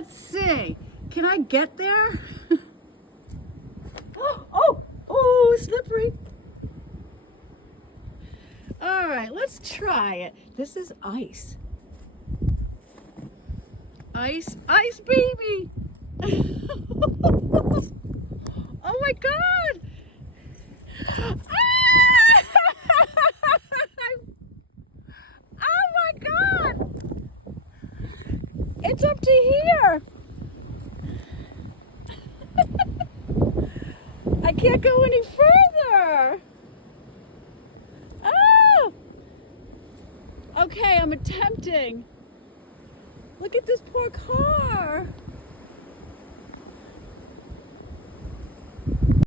Let's see. Can I get there? Oh, slippery. All right, let's try it. This is ice. Ice, ice baby. Oh my God. Ah! Oh my God. It's up to here. I can't go any further. Oh! Okay, I'm attempting. Look at this poor car.